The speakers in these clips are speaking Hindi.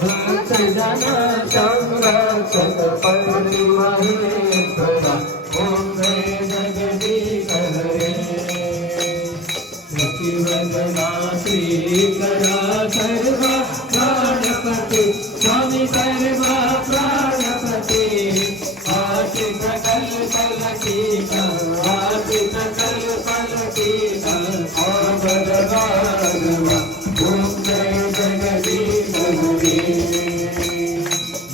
भक्त जन संरक्षक महेश्वरा ओम जय जगदीश हरे वंदना श्रीकरा सर्वा प्राणपते स्वामी सर्वा प्राणपते आशित कल्पलकीता आशित कल्पलकीता आबदगानवा ओम जय जगदीश हरे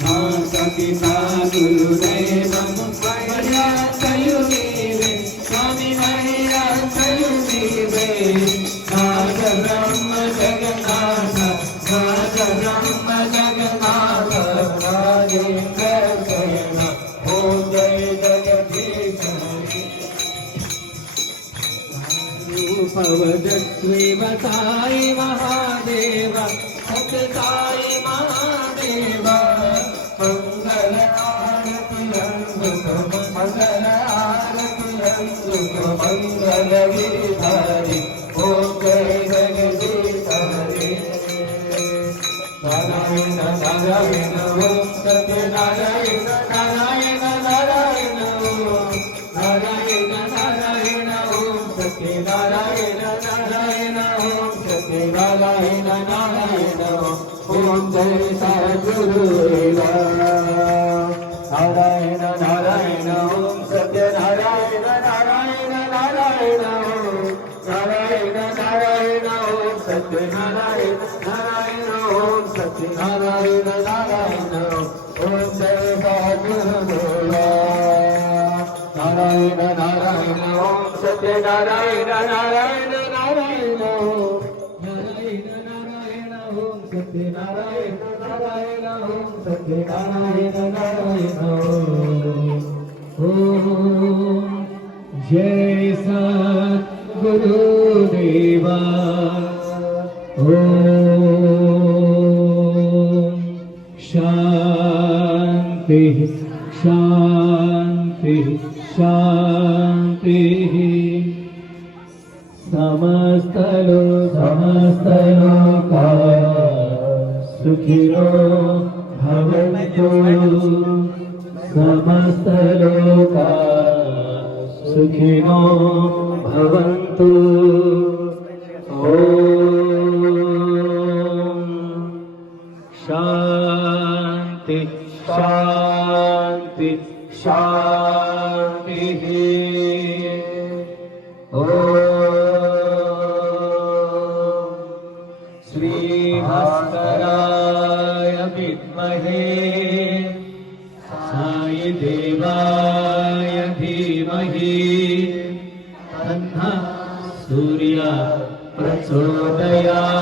माता पिता गुरुदेवं मया कयुगीवे स्वामी मया कयुगीवे नाथ ब्रह्म जगन्नाथ नाथ ब्रह्म जगन्नाथ राजेन्द्र शयन ओम जय जगदीश रूपवदस्वेव साई महादेव सत्साई महादेव मंगल आरति मंगल आरति मंगल विधारी ओम जय जगदीश हरे नारायण नारायण ओम सत्य नारायण नारायण नारायण ओम नारायण नारायण ओम सत्य नारायण नारायण ओम सत्य नारायण नारायण ओम जय सद्गुरुदेव नारायण नारायण ओम सत्य नारायण नारायण नारायण ओम नारायण नारायण ओम सत्य नारायण नारायण ओम सत्य नारायण नारायण ओम जय सद्गुरुदेव नारायण नारायण ओम सत्य नारायण नारायण नारायण ओम नारायण नारायण ओम सत्य नारायण नारायण ओम सत्य नारायण नारायण ओम जय सद्गुरुदेवा ओम शांति शांति शांति समस्त लोका सुखिनो भवन्तु समस्त लोका सुखिनो भवन्तु ओम शांति शांति शांति श्रीभास्कराय विद्महे साई देवाय धीमहि तन्नः सूर्य प्रचोदयात्।